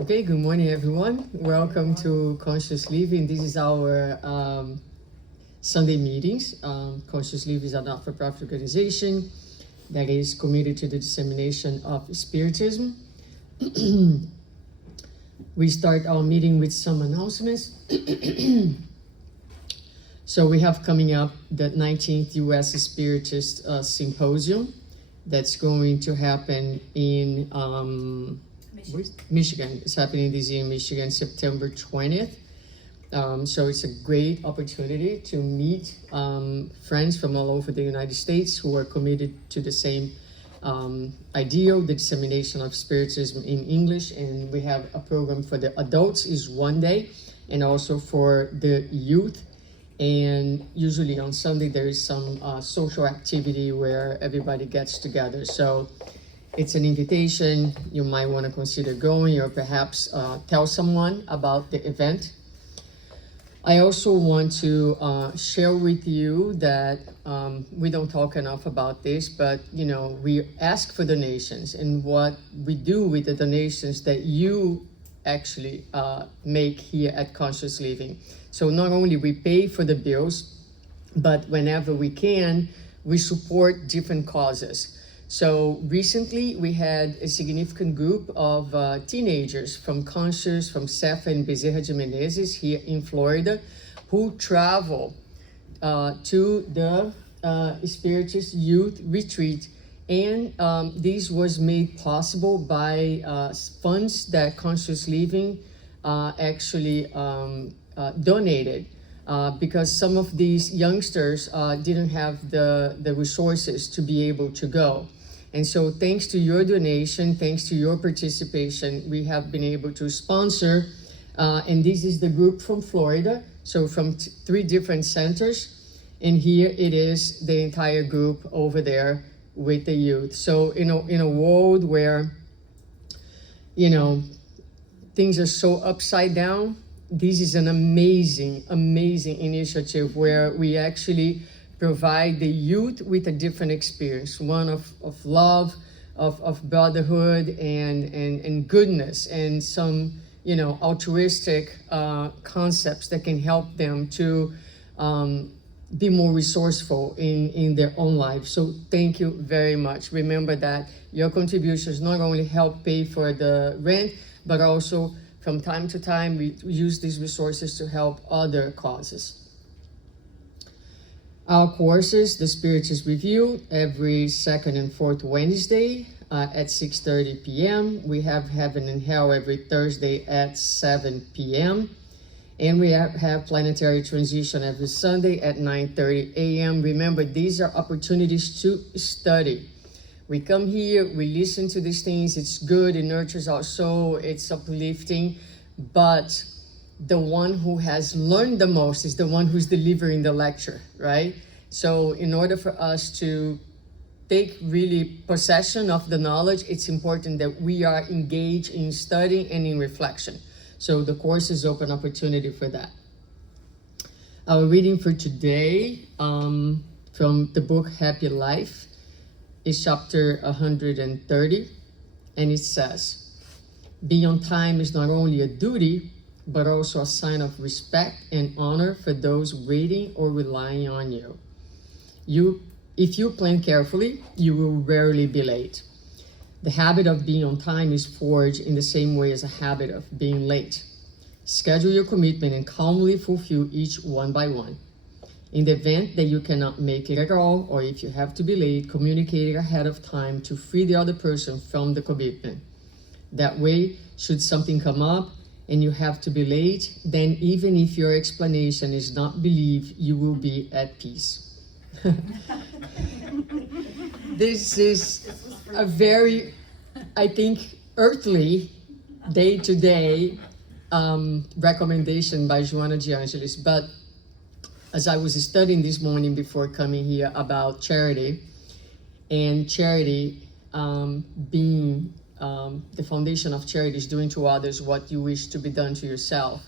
Okay, good morning, everyone. Welcome to Conscious Living. This is our Sunday meetings. Conscious Living is a not-for-profit organization that is committed to the dissemination of spiritism. We start our meeting with some announcements. So we have coming up the 19th U.S. Spiritist Symposium that's going to happen in Michigan. It's happening this year in Michigan, September 20th. So it's a great opportunity to meet friends from all over the United States who are committed to the same ideal, the dissemination of spiritism in English. And we have a program for the adults is one day, and also for the youth. And usually on Sunday there is some social activity where everybody gets together. So it's an invitation. You might want to consider going, or perhaps tell someone about the event. I also want to share with you that we don't talk enough about this, but we ask for donations, and what we do with the donations that you actually make here at Conscious Living. So not only we pay for the bills, but whenever we can, we support different causes. So recently we had a significant group of teenagers from Conscious, from Cefa and Bezerra de Menezes here in Florida, who travel to the Spiritist Youth Retreat. And this was made possible by funds that Conscious Living actually donated. Because some of these youngsters didn't have the resources to be able to go. And so thanks to your donation, thanks to your participation, we have been able to sponsor, and this is the group from Florida, so from 3 different centers, and here it is the entire group over there with the youth. So in a world where, things are so upside down, this is an amazing, amazing initiative where we actually provide the youth with a different experience, one of love, of brotherhood and goodness, and some altruistic concepts that can help them to be more resourceful in their own life. So thank you very much. Remember that your contributions not only help pay for the rent, but also from time to time we use these resources to help other causes. Our courses, the Spiritist Review, every second and fourth Wednesday at 6:30 p.m. We have Heaven and Hell every Thursday at 7 p.m. And we have Planetary Transition every Sunday at 9:30 a.m. Remember, these are opportunities to study. We come here, we listen to these things, it's good, it nurtures our soul, it's uplifting, but the one who has learned the most is the one who's delivering the lecture, right? So in order for us to take really possession of the knowledge, it's important that we are engaged in studying and in reflection. So the course is open opportunity for that. Our reading for today from the book Happy Life is chapter 130, and it says, "Being on time is not only a duty, but also a sign of respect and honor for those waiting or relying on you. If you plan carefully, you will rarely be late. The habit of being on time is forged in the same way as a habit of being late. Schedule your commitment and calmly fulfill each one by one. In the event that you cannot make it at all, or if you have to be late, communicate it ahead of time to free the other person from the commitment. That way, should something come up and you have to be late, then even if your explanation is not believed, you will be at peace." This is a very, I think, earthly, day-to-day recommendation by Joanna de Angelis. But as I was studying this morning before coming here about charity, and charity being the foundation of charity is doing to others what you wish to be done to yourself.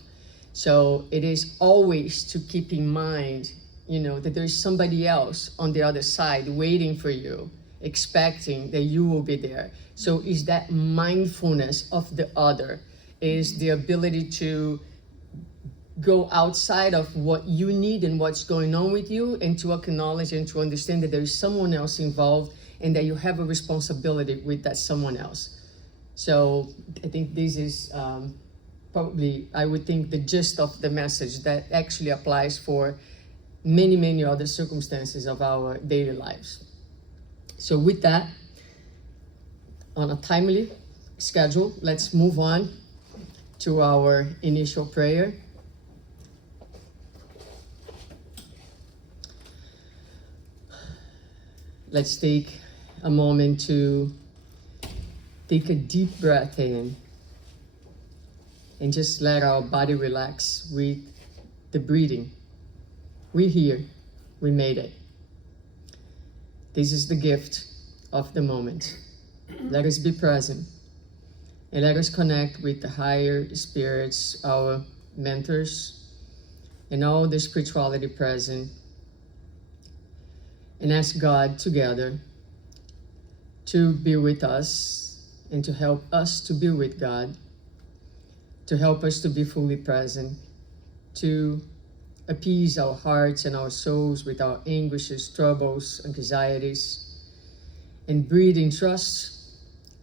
So it is always to keep in mind, that there's somebody else on the other side waiting for you, expecting that you will be there. So it's that mindfulness of the other. is the ability to go outside of what you need and what's going on with you, and to acknowledge and to understand that there is someone else involved and that you have a responsibility with that someone else. So I think this is probably, I would think, the gist of the message that actually applies for many, many other circumstances of our daily lives. So with that, on a timely schedule, let's move on to our initial prayer. Let's take a moment to take a deep breath in and just let our body relax with the breathing. We're here. We made it. This is the gift of the moment. Let us be present and let us connect with the higher spirits, our mentors, and all the spirituality present, and ask God together to be with us and to help us to be with God, to help us to be fully present, to appease our hearts and our souls with our anguishes, troubles, anxieties, and breathe in trust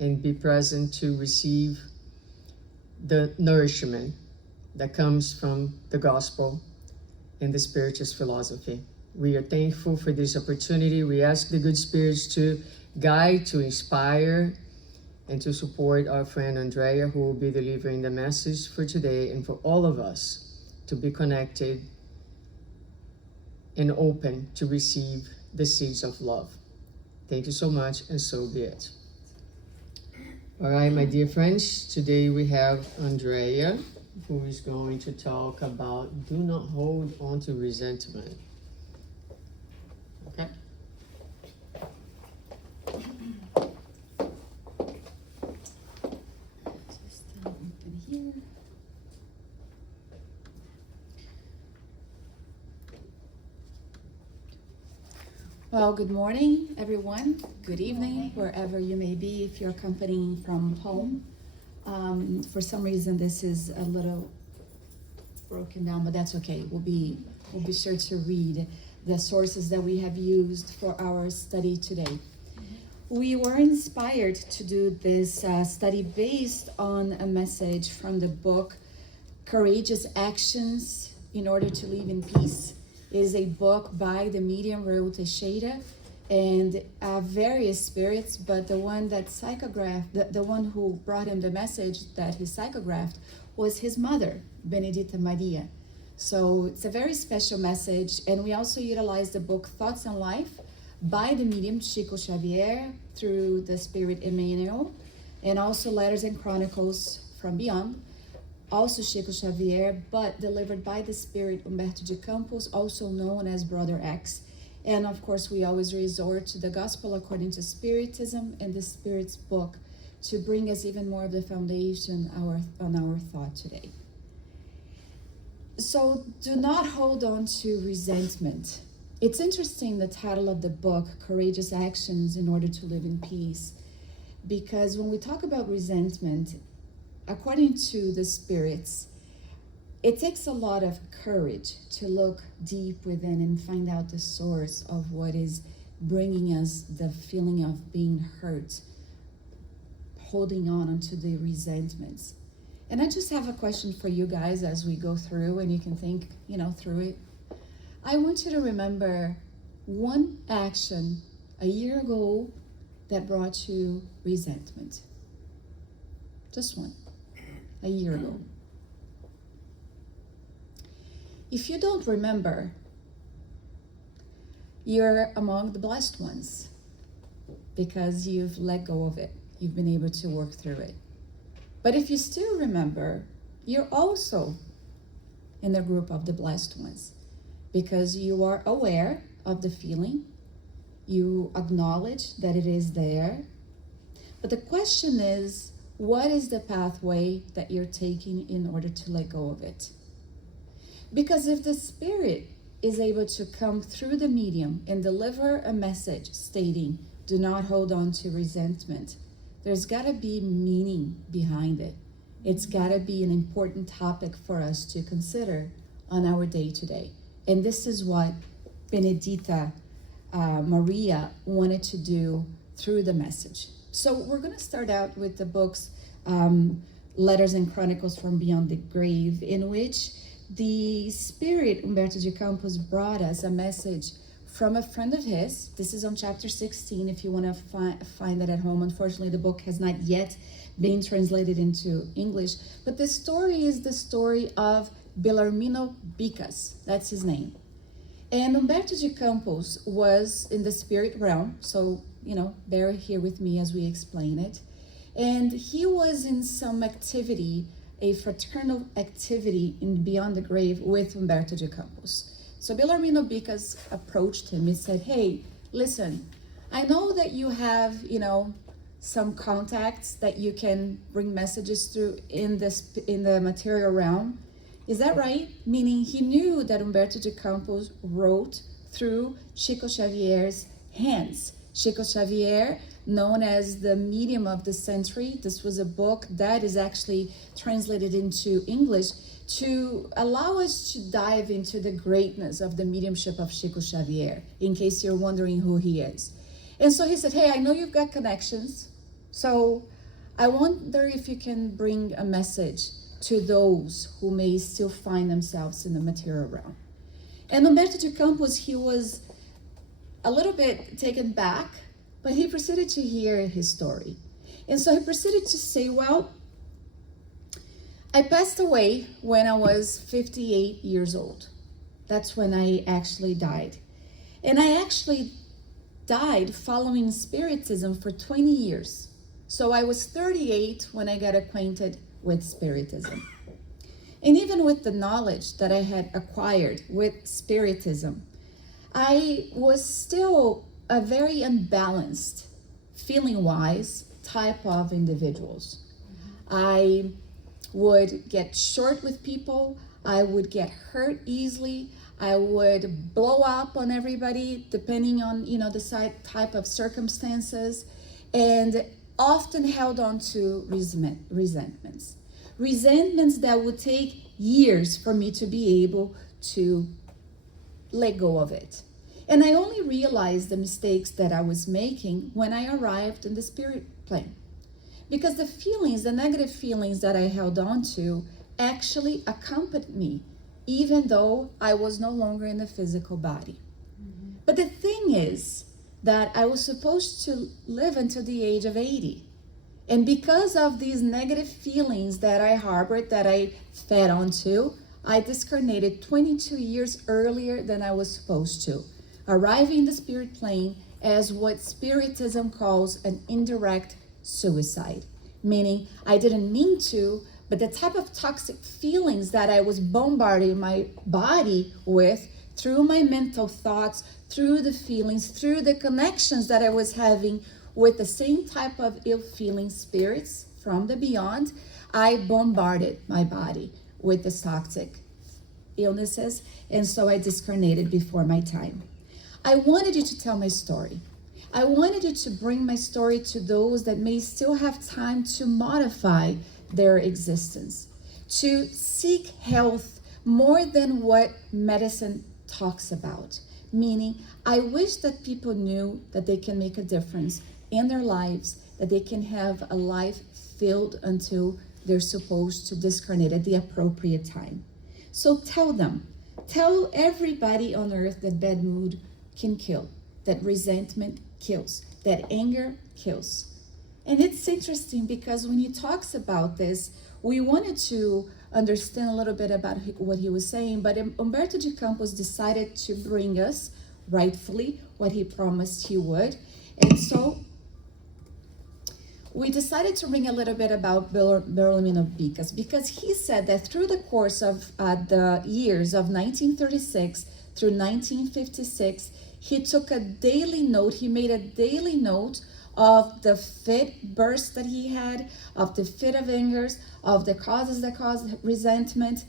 and be present to receive the nourishment that comes from the gospel and the spiritist philosophy. We are thankful for this opportunity. We ask the good spirits to guide, to inspire, and to support our friend Andreia, who will be delivering the message for today, and for all of us to be connected and open to receive the seeds of love. Thank you so much, and so be it. All right, my dear friends, today we have Andreia, who is going to talk about do not hold on to resentment. Okay? Just open here. Well, good morning, everyone. Good evening, wherever you may be, if you're accompanying from home. For some reason, this is a little broken down, but that's okay. We'll be sure to read the sources that we have used for our study today. We were inspired to do this study based on a message from the book Courageous Actions in Order to Live in Peace. It is a book by the medium Raul Teixeira and various spirits, but the one that psychographed, the one who brought him the message that he psychographed was his mother, Benedita Maria. So it's a very special message, and we also utilized the book Thoughts on Life by the medium Chico Xavier through the spirit Emmanuel, and also Letters and Chronicles from Beyond, also Chico Xavier, but delivered by the spirit Humberto de Campos, also known as Brother X. And of course, we always resort to the Gospel according to Spiritism and the Spirit's book to bring us even more of the foundation on our thought today. So do not hold on to resentment. It's interesting, the title of the book, Courageous Actions in Order to Live in Peace, because when we talk about resentment, according to the spirits, it takes a lot of courage to look deep within and find out the source of what is bringing us the feeling of being hurt, holding on to the resentments. And I just have a question for you guys as we go through, and you can think, through it. I want you to remember one action a year ago that brought you resentment. Just one, a year ago. If you don't remember, you're among the blessed ones because you've let go of it. You've been able to work through it. But if you still remember, you're also in the group of the blessed ones because you are aware of the feeling. You acknowledge that it is there. But the question is, what is the pathway that you're taking in order to let go of it? Because if the spirit is able to come through the medium and deliver a message stating, do not hold on to resentment, there's got to be meaning behind it. It's got to be an important topic for us to consider on our day-to-day. And this is what Benedita Maria wanted to do through the message. So we're going to start out with the books Letters and Chronicles from Beyond the Grave, in which the spirit Humberto de Campos brought us a message from a friend of his. This is on chapter 16 if you want to find that at home. Unfortunately, the book has not yet been translated into English, but the story is the story of Bellarmino Bicas. That's his name. And Humberto de Campos was in the spirit realm, so, bear here with me as we explain it. And he was in some activity, a fraternal activity in Beyond the Grave with Humberto de Campos. So Bellarmino Bicas approached him and said, hey, listen, I know that you have, some contacts that you can bring messages through in the material realm. Is that right? Meaning he knew that Humberto de Campos wrote through Chico Xavier's hands. Chico Xavier, known as the medium of the century. This was a book that is actually translated into English to allow us to dive into the greatness of the mediumship of Chico Xavier, in case you're wondering who he is. And so he said, hey, I know you've got connections, so I wonder if you can bring a message to those who may still find themselves in the material realm. And Humberto de Campos, he was a little bit taken back, but he proceeded to hear his story. And so he proceeded to say, well, I passed away when I was 58 years old. That's when I actually died. And I actually died following Spiritism for 20 years. So I was 38 when I got acquainted with Spiritism. And even with the knowledge that I had acquired with Spiritism, I was still a very unbalanced, feeling-wise type of individuals. I would get short with people. I would get hurt easily. I would blow up on everybody depending on, the type of circumstances, and often held on to resentments. Resentments that would take years for me to be able to let go of it. And I only realized the mistakes that I was making when I arrived in the spirit plane. Because the negative feelings that I held on to actually accompanied me, even though I was no longer in the physical body. Mm-hmm. But the thing is that I was supposed to live until the age of 80. And because of these negative feelings that I harbored, that I fed onto, I discarnated 22 years earlier than I was supposed to, arriving in the spirit plane as what Spiritism calls an indirect suicide. Meaning I didn't mean to, but the type of toxic feelings that I was bombarding my body with through my mental thoughts, through the feelings, through the connections that I was having with the same type of ill-feeling spirits from the beyond, I bombarded my body with the toxic illnesses, and so I discarnated before my time. I wanted you to tell my story. I wanted you to bring my story to those that may still have time to modify their existence, to seek health more than what medicine talks about. Meaning, I wish that people knew that they can make a difference in their lives, that they can have a life filled until they're supposed to discarnate at the appropriate time. So tell them, tell everybody on earth that bad mood can kill, that resentment kills, that anger kills. And it's interesting because when he talks about this, we wanted to understand a little bit about what he was saying, but Humberto de Campos decided to bring us, rightfully, what he promised he would. And so we decided to bring a little bit about Bellarmino Bicas, because he said that through the course of the years of 1936 through 1956, he took a daily note, he made a daily note of the fit bursts that he had, of the fit of angers, of the causes that caused resentment.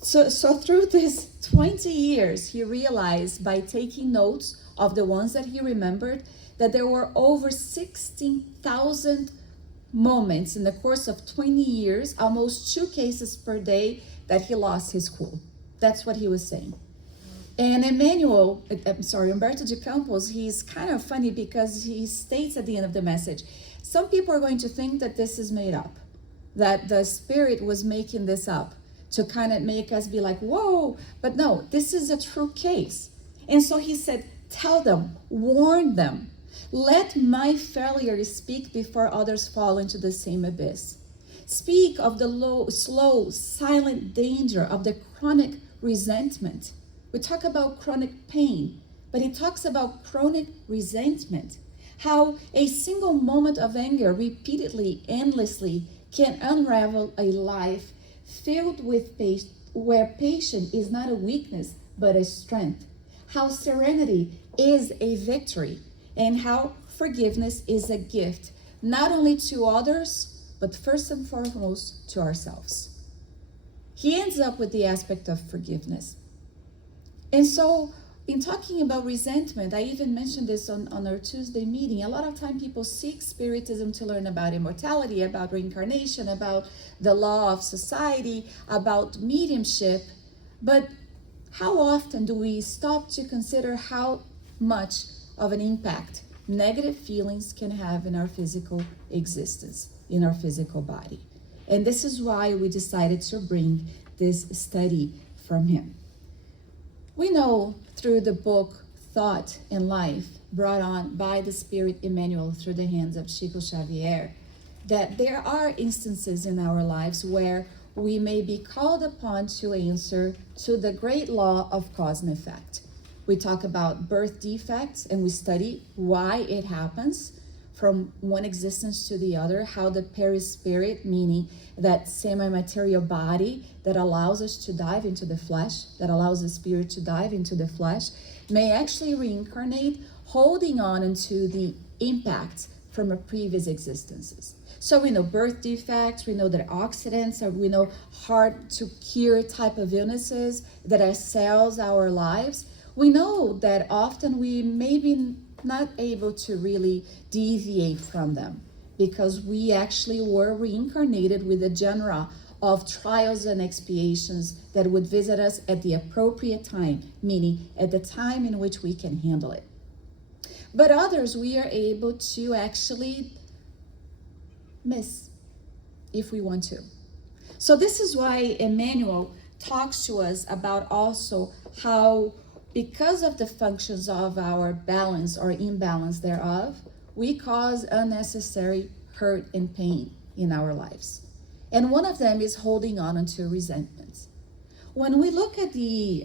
So through this 20 years, he realized by taking notes of the ones that he remembered, that there were over 16,000 moments in the course of 20 years, almost 2 cases per day, that he lost his cool. That's what he was saying. And Humberto de Campos, he's kind of funny because he states at the end of the message, some people are going to think that this is made up, that the spirit was making this up to kind of make us be like, whoa, but no, this is a true case. And so he said, tell them, warn them, let my failure speak before others fall into the same abyss. Speak of the low, slow, silent danger of the chronic resentment. We talk about chronic pain, but he talks about chronic resentment. How a single moment of anger repeatedly, endlessly, can unravel a life filled with patience, where patience is not a weakness, but a strength. How serenity is a victory, and how forgiveness is a gift, not only to others, but first and foremost to ourselves. He ends up with the aspect of forgiveness. And so, in talking about resentment, I even mentioned this on our Tuesday meeting. A lot of time people seek spiritism to learn about immortality, about reincarnation, about the law of society, about mediumship. But how often do we stop to consider how much of an impact negative feelings can have in our physical existence, in our physical body? And this is why we decided to bring this study from him. We know through the book Thought and Life, brought on by the Spirit Emmanuel through the hands of Chico Xavier, that there are instances in our lives where we may be called upon to answer to the great law of cause and effect. We talk about birth defects and we study why it happens from one existence to the other, how the perispirit, meaning that semi-material body that allows us to dive into the flesh, that allows the spirit to dive into the flesh, may actually reincarnate, holding on into the impacts from our previous existences. So we know birth defects, we know that accidents, or we know hard to cure type of illnesses that assails our lives. We know that often we may be not able to really deviate from them because we actually were reincarnated with a genre of trials and expiations that would visit us at the appropriate time, meaning at the time in which we can handle it. But others we are able to actually miss if we want to. So this is why Emmanuel talks to us about also how, because of the functions of our balance or imbalance thereof, we cause unnecessary hurt and pain in our lives. And one of them is holding on to resentments. When we look at the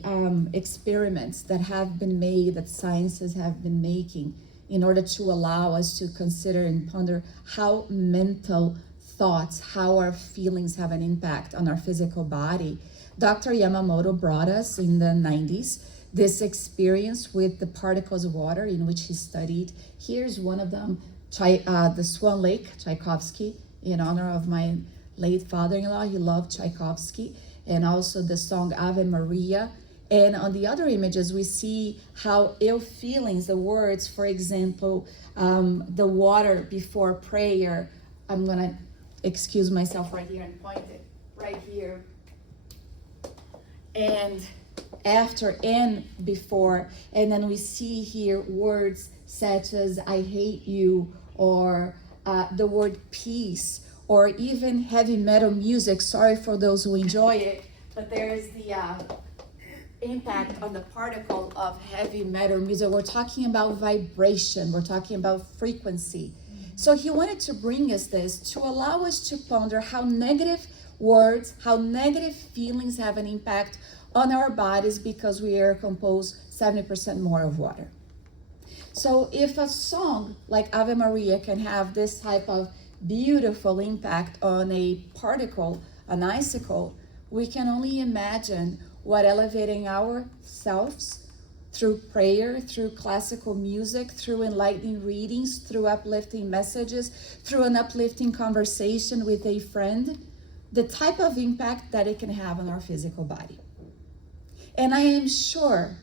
experiments that have been made, that sciences have been making, in order to allow us to consider and ponder how mental thoughts, how our feelings have an impact on our physical body, Dr. Yamamoto brought us in the 90s this experience with the particles of water in which he studied. Here's one of them, the Swan Lake, Tchaikovsky, in honor of my late father-in-law. He loved Tchaikovsky, and also the song Ave Maria. And on the other images, we see how ill feelings, the words, for example, the water before prayer. I'm gonna excuse myself right here and point it right here. And after and before, and then we see here words such as I hate you, or the word peace, or even heavy metal music. Sorry for those who enjoy it, but there is the impact on the particle of heavy metal music. We're talking about vibration, we're talking about frequency. So he wanted to bring us this to allow us to ponder how negative words, how negative feelings have an impact on our bodies, because we are composed 70% more of water. So if a song like Ave Maria can have this type of beautiful impact on a particle, an icicle, we can only imagine what elevating ourselves through prayer, through classical music, through enlightening readings, through uplifting messages, through an uplifting conversation with a friend, the type of impact that it can have on our physical body. And I am sure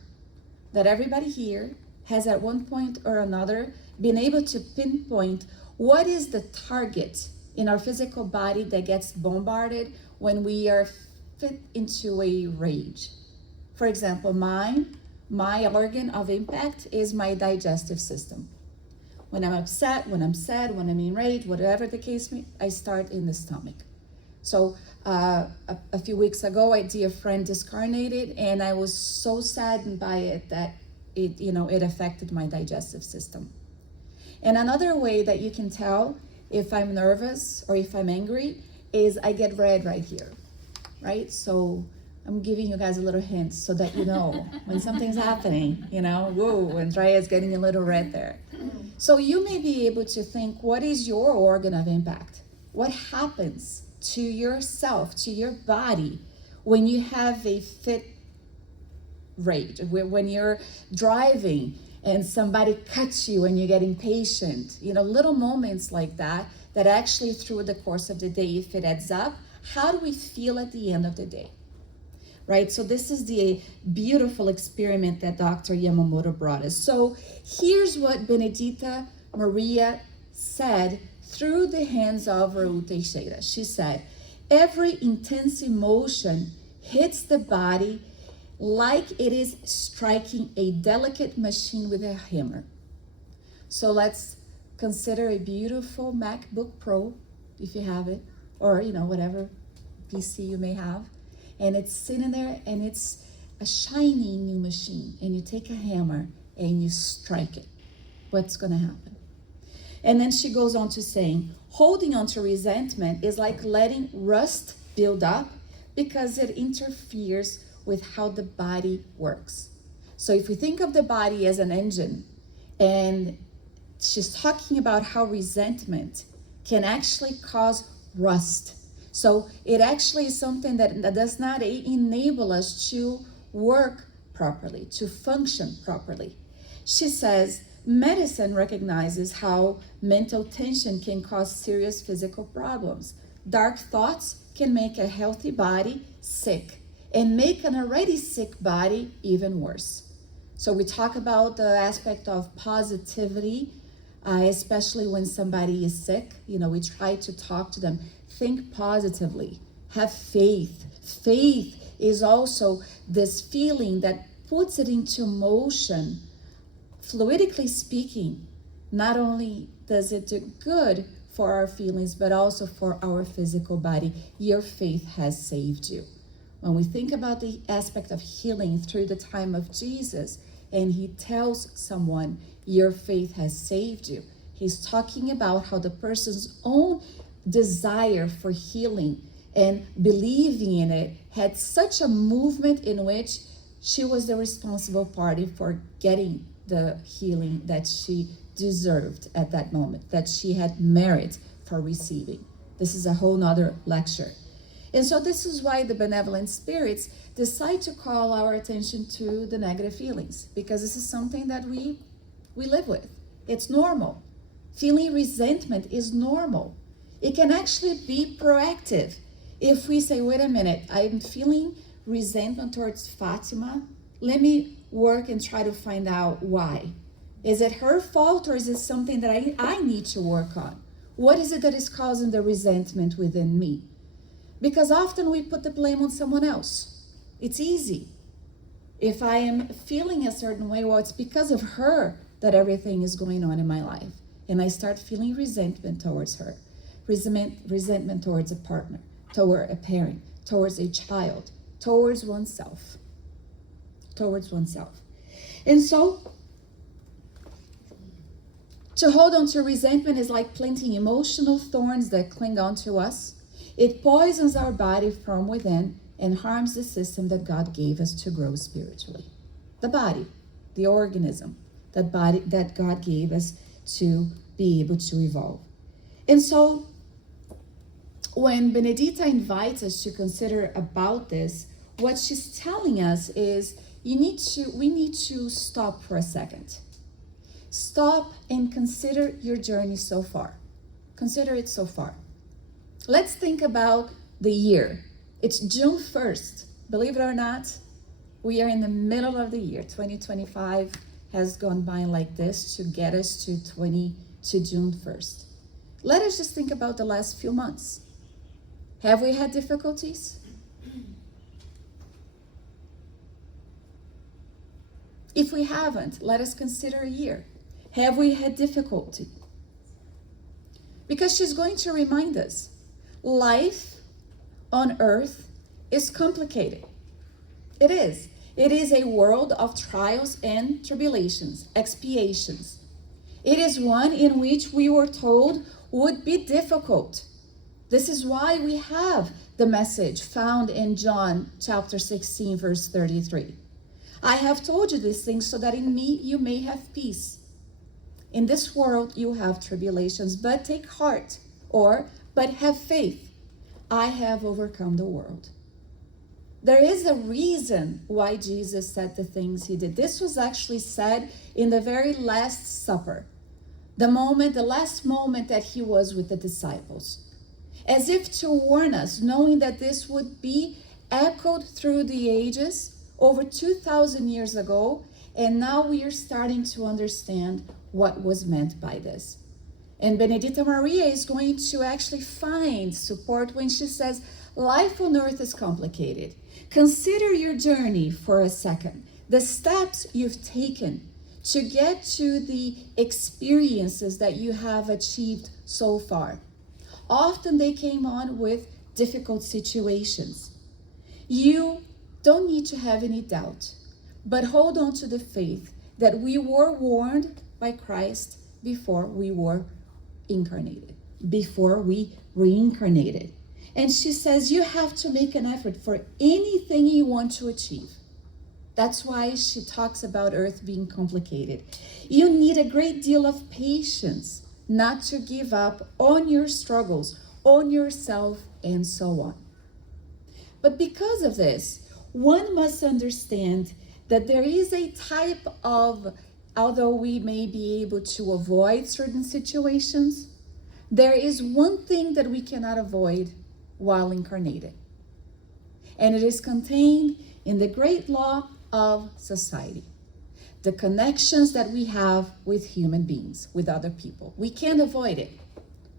that everybody here has at one point or another been able to pinpoint what is the target in our physical body that gets bombarded when we are fit into a rage. For example, my organ of impact is my digestive system. When I'm upset, when I'm sad, when I'm enraged, whatever the case may, I start in the stomach. So a few weeks ago, a dear friend discarnated, and I was so saddened by it that it affected my digestive system. And another way that you can tell if I'm nervous or if I'm angry is I get red right here, right? So I'm giving you guys a little hint so that you know when something's happening, whoa, Andreia's getting a little red there. So you may be able to think, what is your organ of impact? What happens to yourself, to your body, when you have a fit rage, when you're driving and somebody cuts you and you get impatient, little moments like that actually through the course of the day, if it adds up, how do we feel at the end of the day? Right? So this is the beautiful experiment that Dr. Yamamoto brought us. So here's what Benedita Maria said through the hands of Raul Teixeira. She said, every intense emotion hits the body like it is striking a delicate machine with a hammer. So let's consider a beautiful MacBook Pro, if you have it, or whatever PC you may have. And it's sitting there and it's a shiny new machine, and you take a hammer and you strike it. What's going to happen? And then she goes on to saying, holding on to resentment is like letting rust build up because it interferes with how the body works. So if we think of the body as an engine, and she's talking about how resentment can actually cause rust. So it actually is something that does not enable us to work properly, to function properly. She says, medicine recognizes how mental tension can cause serious physical problems. Dark thoughts can make a healthy body sick and make an already sick body even worse. So we talk about the aspect of positivity, especially when somebody is sick. We try to talk to them. Think positively. Have faith. Faith is also this feeling that puts it into motion. Fluidically speaking, not only does it do good for our feelings, but also for our physical body. Your faith has saved you. When we think about the aspect of healing through the time of Jesus, and he tells someone, your faith has saved you, he's talking about how the person's own desire for healing and believing in it had such a movement in which she was the responsible party for getting the healing that she deserved at that moment, that she had merit for receiving. This is a whole nother lecture. And so this is why the benevolent spirits decide to call our attention to the negative feelings, because this is something that we live with. It's normal. Feeling resentment is normal. It can actually be proactive. If we say, wait a minute, I'm feeling resentment towards Fatima, let me work and try to find out why. Is it her fault, or is it something that I need to work on? What is it that is causing the resentment within me? Because often we put the blame on someone else. It's easy. If I am feeling a certain way, well, it's because of her that everything is going on in my life. And I start feeling resentment towards her. Resentment towards a partner, toward a parent, towards a child, towards oneself. And so, to hold on to resentment is like planting emotional thorns that cling on to us. It poisons our body from within and harms the system that God gave us to grow spiritually. The body, the organism, that God gave us to be able to evolve. And so, when Benedita invites us to consider about this, what she's telling us is we need to stop for a second. Stop and consider your journey so far. Consider it so far. Let's think about the year. It's June 1st. Believe it or not, we are in the middle of the year. 2025 has gone by like this to get us to June 1st. Let us just think about the last few months. Have we had difficulties? If we haven't, let us consider a year. Have we had difficulty? Because she's going to remind us, life on earth is complicated. It is. It is a world of trials and tribulations, expiations. It is one in which we were told would be difficult. This is why we have the message found in John chapter 16, verse 33. I have told you these things so that in me you may have peace. In this world you have tribulations, but take heart, but have faith. I have overcome the world. There is a reason why Jesus said the things he did. This was actually said in the very Last Supper, the last moment that he was with the disciples, as if to warn us, knowing that this would be echoed through the ages, over 2,000 years ago, and now we are starting to understand what was meant by this. And Benedita Maria is going to actually find support when she says, life on earth is complicated. Consider your journey for a second, the steps you've taken to get to the experiences that you have achieved so far. Often they came on with difficult situations. You don't need to have any doubt, but hold on to the faith that we were warned by Christ before we were incarnated, before we reincarnated. And she says you have to make an effort for anything you want to achieve. That's why she talks about earth being complicated. You need a great deal of patience not to give up on your struggles, on yourself, and so on. But because of this, one must understand that there is a type of, although we may be able to avoid certain situations, there is one thing that we cannot avoid while incarnated. And it is contained in the great law of society. The connections that we have with human beings, with other people. We can't avoid it.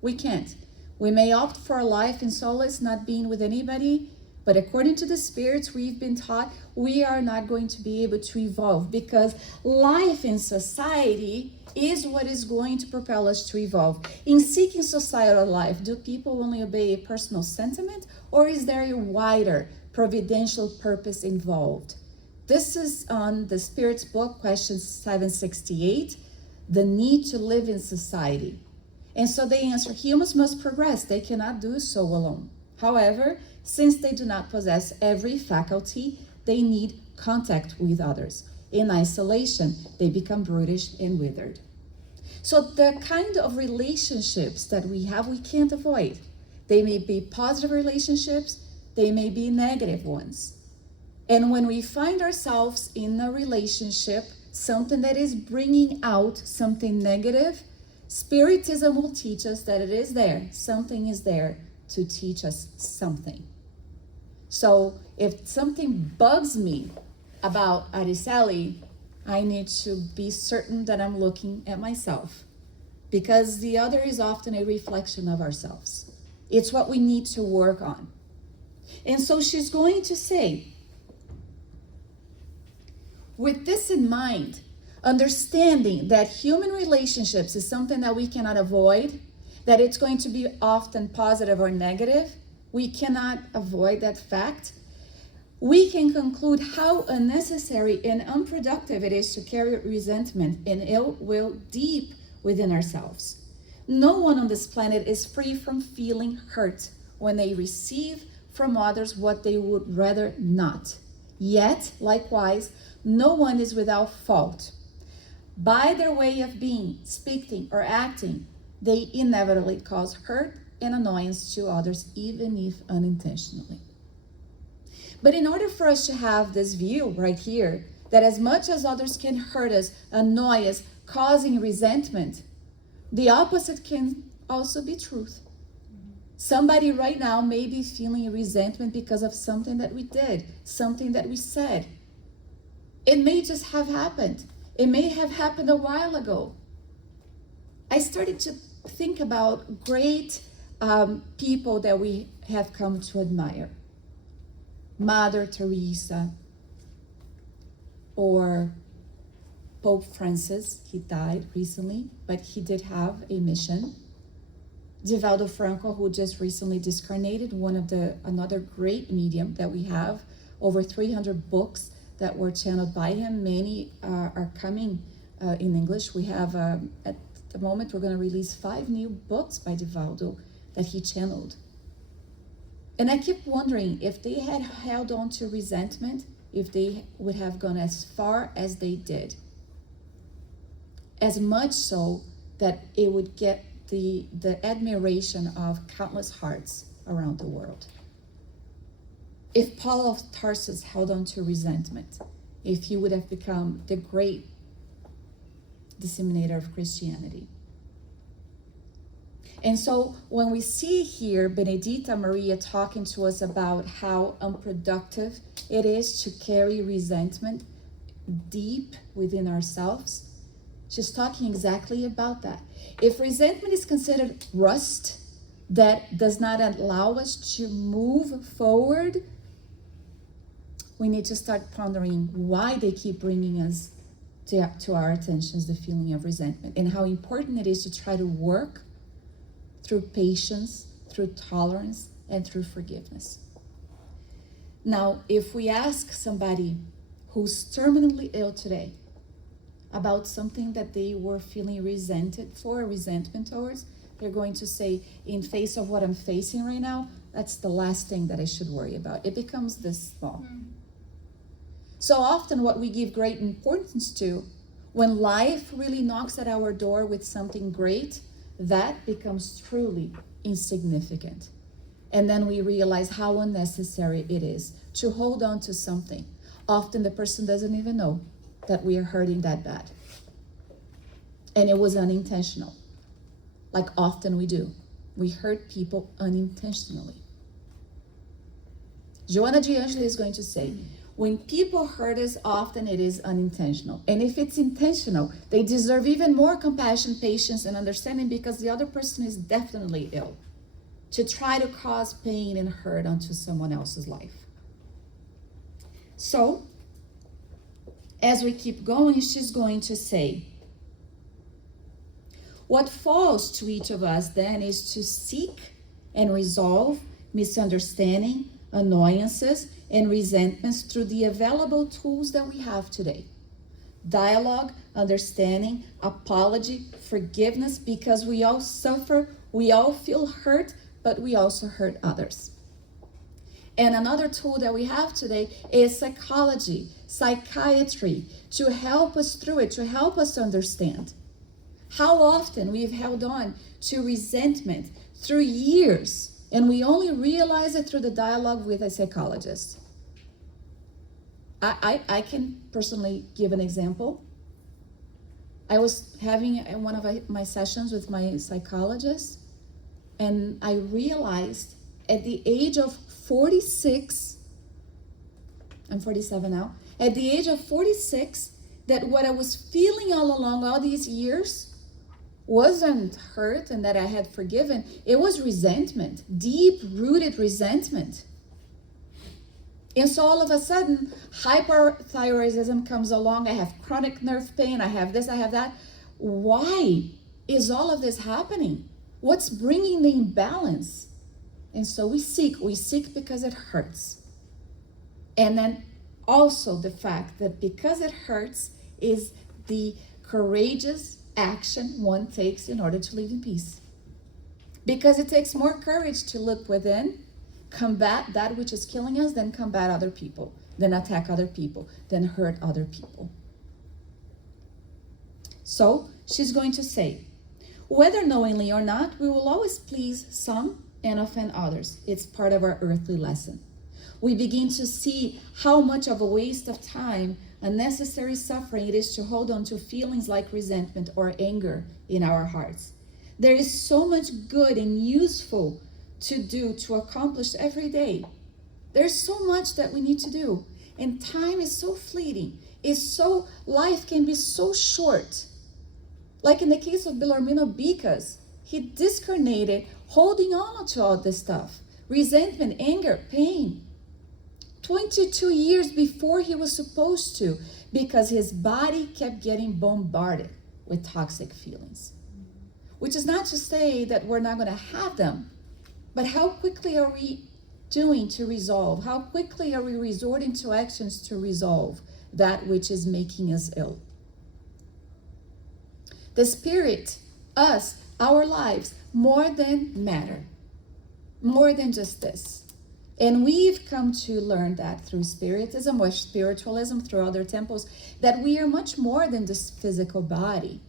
We can't. We may opt for a life in solace, not being with anybody, but according to the spirits we've been taught, we are not going to be able to evolve, because life in society is what is going to propel us to evolve. In seeking societal life, do people only obey a personal sentiment, or is there a wider providential purpose involved? This is on the Spirit's book, question 768, the need to live in society. And so they answer, humans must progress. They cannot do so alone. However, since they do not possess every faculty, they need contact with others. In isolation, they become brutish and withered. So the kind of relationships that we have, we can't avoid. They may be positive relationships, they may be negative ones. And when we find ourselves in a relationship, something that is bringing out something negative, Spiritism will teach us that it is there. Something is there to teach us something. So if something bugs me about Araceli, I need to be certain that I'm looking at myself, because the other is often a reflection of ourselves. It's what we need to work on. And so she's going to say, with this in mind, understanding that human relationships is something that we cannot avoid, that it's going to be often positive or negative, we cannot avoid that fact, we can conclude how unnecessary and unproductive it is to carry resentment and ill will deep within ourselves. No one on this planet is free from feeling hurt when they receive from others what they would rather not. Yet, likewise, no one is without fault. By their way of being, speaking, or acting, they inevitably cause hurt and annoyance to others, even if unintentionally. But in order for us to have this view right here, that as much as others can hurt us, annoy us, causing resentment, the opposite can also be truth. Somebody right now may be feeling resentment because of something that we did, something that we said. It may just have happened. It may have happened a while ago. I started to think about great people that we have come to admire. Mother Teresa, or Pope Francis. He died recently, but he did have a mission. Divaldo Franco, who just recently discarnated, another great medium that we have, over 300 books that were channeled by him. Many are coming in English. We have, at the moment, we're going to release 5 new books by Divaldo that he channeled. And I keep wondering, if they had held on to resentment, if they would have gone as far as they did. As much so that it would get the admiration of countless hearts around the world. If Paul of Tarsus held on to resentment, if he would have become the great disseminator of Christianity. And so when we see here Benedita Maria talking to us about how unproductive it is to carry resentment deep within ourselves, she's talking exactly about that. If resentment is considered rust that does not allow us to move forward, we need to start pondering why they keep bringing us to our attentions the feeling of resentment, and how important it is to try to work through patience, through tolerance, and through forgiveness. Now, if we ask somebody who's terminally ill today about something that they were feeling resentment towards, they're going to say, in face of what I'm facing right now, that's the last thing that I should worry about. It becomes this small. So often what we give great importance to, when life really knocks at our door with something great, that becomes truly insignificant. And then we realize how unnecessary it is to hold on to something. Often the person doesn't even know that we are hurting that bad. And it was unintentional. Like often we do. We hurt people unintentionally. Joana de Angeli is going to say, when people hurt us, often it is unintentional. And if it's intentional, they deserve even more compassion, patience, and understanding, because the other person is definitely ill, to try to cause pain and hurt onto someone else's life. So, as we keep going, she's going to say, what falls to each of us then is to seek and resolve misunderstanding, annoyances, and resentments through the available tools that we have today. Dialogue, understanding, apology, forgiveness, because we all suffer, we all feel hurt, but we also hurt others. And another tool that we have today is psychology, psychiatry, to help us through it, to help us understand. How often we've held on to resentment through years, and we only realize it through the dialogue with a psychologist. I can personally give an example. I was having one of my sessions with my psychologist, and I realized at the age of 46, I'm 47 now, at the age of 46, that what I was feeling all along all these years wasn't hurt and that I had forgiven. It was resentment, deep-rooted resentment. And so all of a sudden, hyperthyroidism comes along. I have chronic nerve pain. I have this, I have that. Why is all of this happening? What's bringing the imbalance? And so we seek because it hurts. And then also the fact that because it hurts is the courageous action one takes in order to live in peace. Because it takes more courage to look within, combat that which is killing us, than combat other people, then attack other people, then hurt other people. So she's going to say, whether knowingly or not, we will always please some and offend others. It's part of our earthly lesson. We begin to see how much of a waste of time, unnecessary suffering it is to hold on to feelings like resentment or anger in our hearts. There is so much good and useful to do, to accomplish every day. There's so much that we need to do. And time is so fleeting. Life can be so short. Like in the case of Bellarmino Bicas, he discarnated, holding on to all this stuff. Resentment, anger, pain. 22 years before he was supposed to, because his body kept getting bombarded with toxic feelings. Which is not to say that we're not going to have them, but how quickly are we doing to resolve? How quickly are we resorting to actions to resolve that which is making us ill? The spirit, us, our lives, more than matter. More than just this. And we've come to learn that through spiritism or spiritualism, through other temples, that we are much more than this physical body.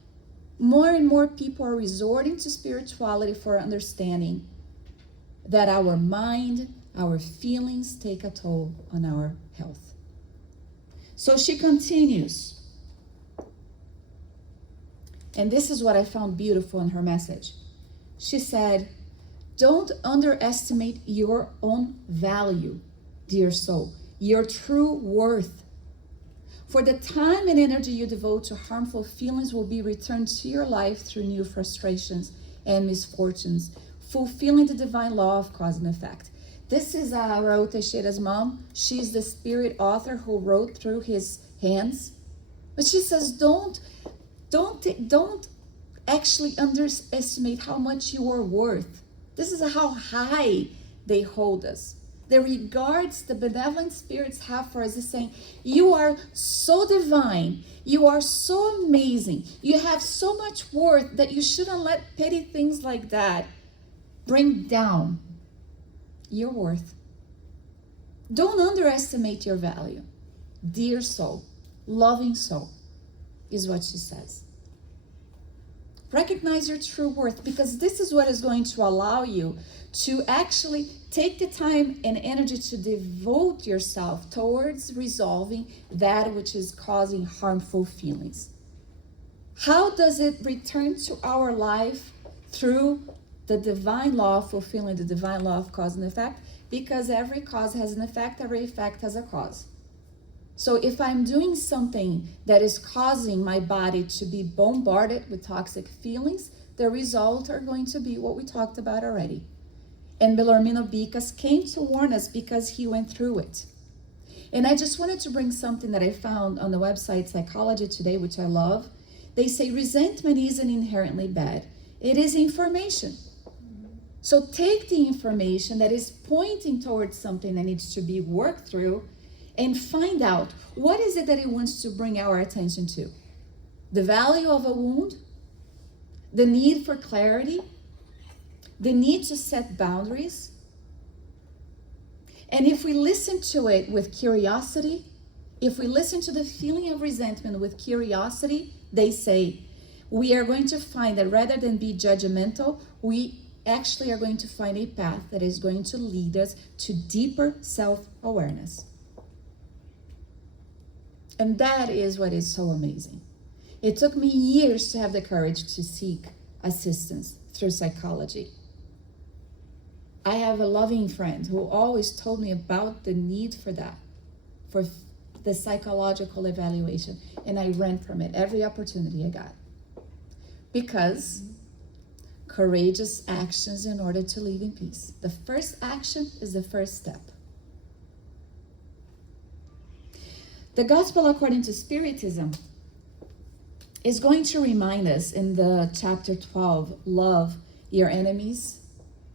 More and more people are resorting to spirituality for understanding that our mind, our feelings take a toll on our health. So she continues. And this is what I found beautiful in her message. She said, don't underestimate your own value, dear soul, your true worth. For the time and energy you devote to harmful feelings will be returned to your life through new frustrations and misfortunes, fulfilling the divine law of cause and effect. This is Raul Teixeira's mom. She's the spirit author who wrote through his hands. But she says, don't actually underestimate how much you are worth. This is how high they hold us. The regards the benevolent spirits have for us is saying, you are so divine, you are so amazing, you have so much worth that you shouldn't let petty things like that bring down your worth. Don't underestimate your value. Dear soul, loving soul, is what she says. Recognize your true worth, because this is what is going to allow you to actually take the time and energy to devote yourself towards resolving that which is causing harmful feelings. How does it return to our life? Through the divine law, fulfilling the divine law of cause and effect, because every cause has an effect, every effect has a cause. So if I'm doing something that is causing my body to be bombarded with toxic feelings, the result are going to be what we talked about already. And Bellarmino Bicas came to warn us because he went through it. And I just wanted to bring something that I found on the website Psychology Today, which I love. They say resentment isn't inherently bad. It is information. So take the information that is pointing towards something that needs to be worked through and find out what is it that it wants to bring our attention to. The value of a wound, the need for clarity, the need to set boundaries. And if we listen to it with curiosity, if we listen to the feeling of resentment with curiosity, they say, we are going to find that rather than be judgmental, we actually are going to find a path that is going to lead us to deeper self-awareness. And that is what is so amazing. It took me years to have the courage to seek assistance through psychology. I have a loving friend who always told me about the need for that, for the psychological evaluation, and I ran from it every opportunity I got. Because courageous actions in order to live in peace. The first action is the first step. The Gospel according to Spiritism is going to remind us in the chapter 12, love your enemies.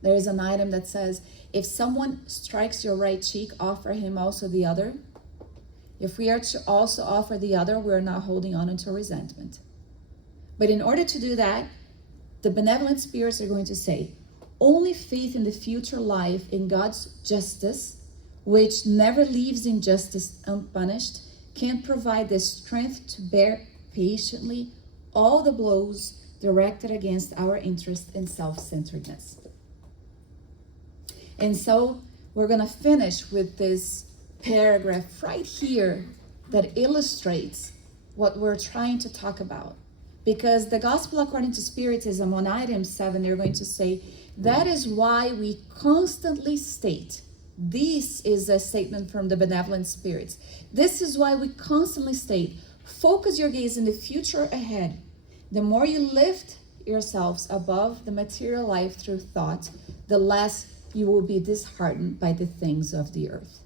There is an item that says, if someone strikes your right cheek, offer him also the other. If we are to also offer the other, we are not holding on to resentment. But in order to do that, the benevolent spirits are going to say, only faith in the future life, in God's justice, which never leaves injustice unpunished, can provide the strength to bear patiently all the blows directed against our interest and self-centeredness. And so we're going to finish with this paragraph right here that illustrates what we're trying to talk about. Because the Gospel according to Spiritism on item 7, they're going to say, that is why we constantly state, this is a statement from the benevolent spirits. This is why we constantly state, focus your gaze in the future ahead. The more you lift yourselves above the material life through thought, the less you will be disheartened by the things of the earth.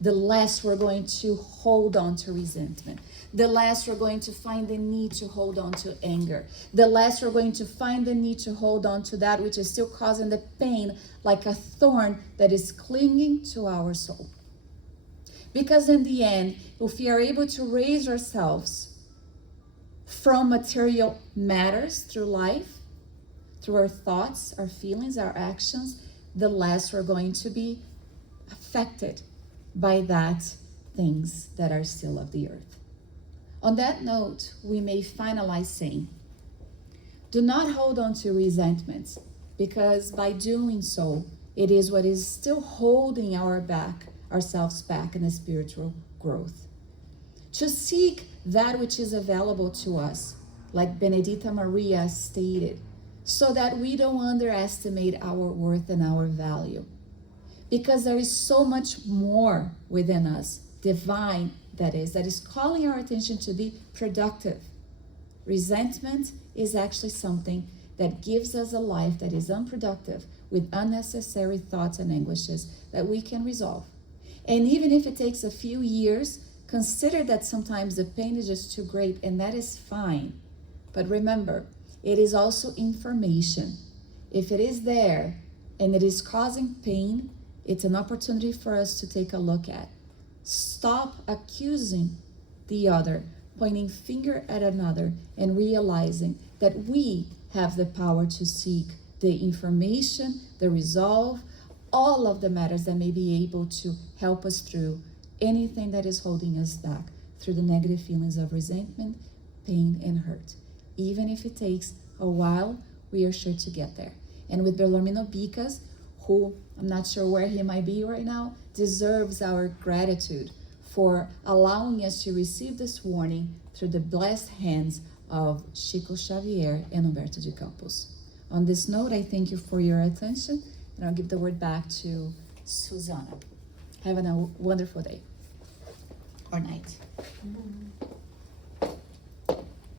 The less we're going to hold on to resentment. The less we're going to find the need to hold on to anger. The less we're going to find the need to hold on to that which is still causing the pain like a thorn that is clinging to our soul. Because in the end, if we are able to raise ourselves from material matters through life, through our thoughts, our feelings, our actions, the less we're going to be affected by that things that are still of the earth. On that note, we may finalize saying, do not hold on to resentments, because by doing so, it is what is still holding ourselves back in the spiritual growth. To seek that which is available to us, like Benedita Maria stated, so that we don't underestimate our worth and our value. Because there is so much more within us, divine that is calling our attention to be productive. Resentment is actually something that gives us a life that is unproductive, with unnecessary thoughts and anguishes that we can resolve. And even if it takes a few years, consider that sometimes the pain is just too great, and that is fine. But remember, it is also information. If it is there and it is causing pain, it's an opportunity for us to take a look at. Stop accusing the other, pointing finger at another, and realizing that we have the power to seek the information, the resolve, all of the matters that may be able to help us through anything that is holding us back through the negative feelings of resentment, pain, and hurt. Even if it takes a while, we are sure to get there. And with Bellarmino Bicas, who I'm not sure where he might be right now, deserves our gratitude for allowing us to receive this warning through the blessed hands of Chico Xavier and Humberto de Campos. On this note, I thank you for your attention, and I'll give the word back to Susanna. Have a wonderful day or night.